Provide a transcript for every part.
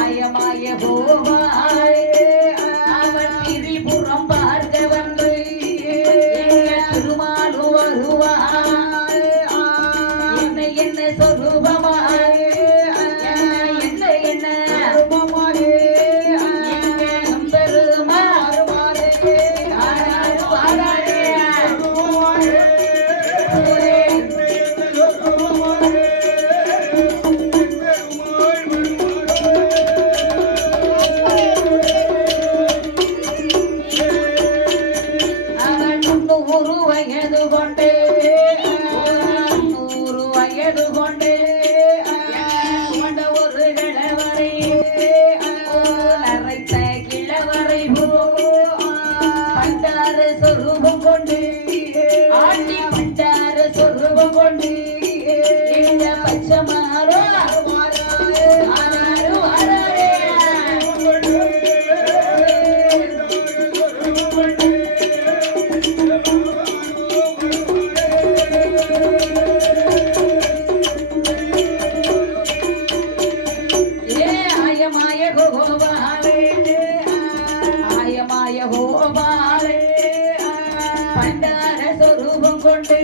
ஆயமாய போவாய் கொண்டே ஆயமாய கோபாலே. ஆயமாய கோபாலே. பண்டார சொரூபம் கொண்டு.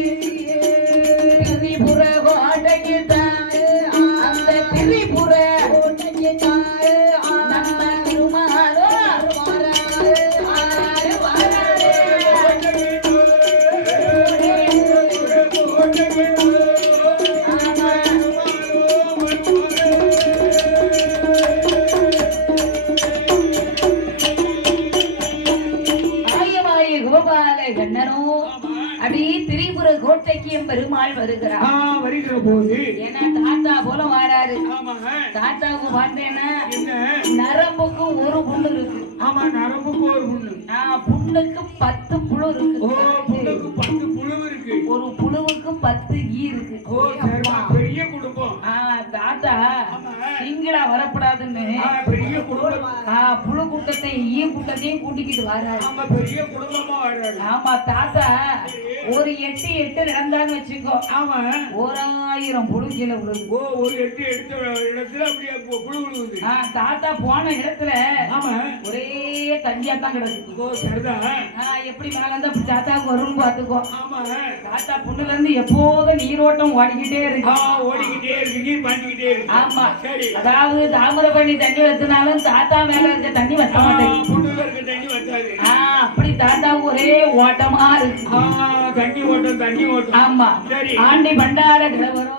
கண்ணனோ அப்படி திரிபுர கோட்டைக்கு என் பெருமாள் வருகிறார். வருகிற போது ஏன்னா தாத்தா போல வாராரு. தாத்தாவுக்கு பார்த்தேன்னா நரம்புக்கு ஒரு புண்ணு இருக்கு. ஆமா நரம்புக்கு ஒரு புண்ணு. புண்ணுக்கு பத்து புழு இருக்கு. புண்ணுக்கு பத்து புழு இருக்கு. ஒரு புழுவுக்கு பத்து ஈ இருக்கு. ஓ சரிம்மா. பெரிய குடும்பம். தாத்தா வரக்கூடாதுன்னு ஆ, பெரிய குடும்பம். புழு கூட்டத்தை ஈ கூட்டத்தையும் கூட்டிக்கிட்டு ஆமா பெரிய குடும்பமா ஆமா தாத்தா ஒரு எட்டு எட்டு நடந்தான்னு வச்சுக்கோ. ஆமா. ஓராயிரம் புழு கீழே விழுது. ஓ ஒரு எட்டு எடுத்த இடத்துல அப்படியே புழு விழுகுது தாத்தா போன இடத்துல ஆமா. ஒரே தஞ்சியா தான் கிடக்கு. ஓ சரிதான். எப்படி மேல இருந்து தாத்தாவுக்கு வரும்னு பாத்துக்கோ. தாத்தா புண்ணுல இருந்து எப்போதும் நீரோட்டம் ஓடிக்கிட்டே ஆ இருக்கு ஓடிக்கிட்டே இருக்கு நீர் பாஞ்சுக்கிட்டே இருக்கு. ஆமா. சரி. அதாவது தாமிரபரணி தண்ணி வச்சினாலும் தாத்தா மேல இருக்க தண்ணி வத்த மாட்டேங்குது புண்ணுல இருக்க தண்ணி ஆஹ் அப்படி தாத்தாவுக்கு ஒரே ஓட்டமா இருக்கு. தண்ணி ஓட்டம் தண்ணி ஓட்டம். ஆமா. சரி. ஆண்டி பண்டார கிழவரும்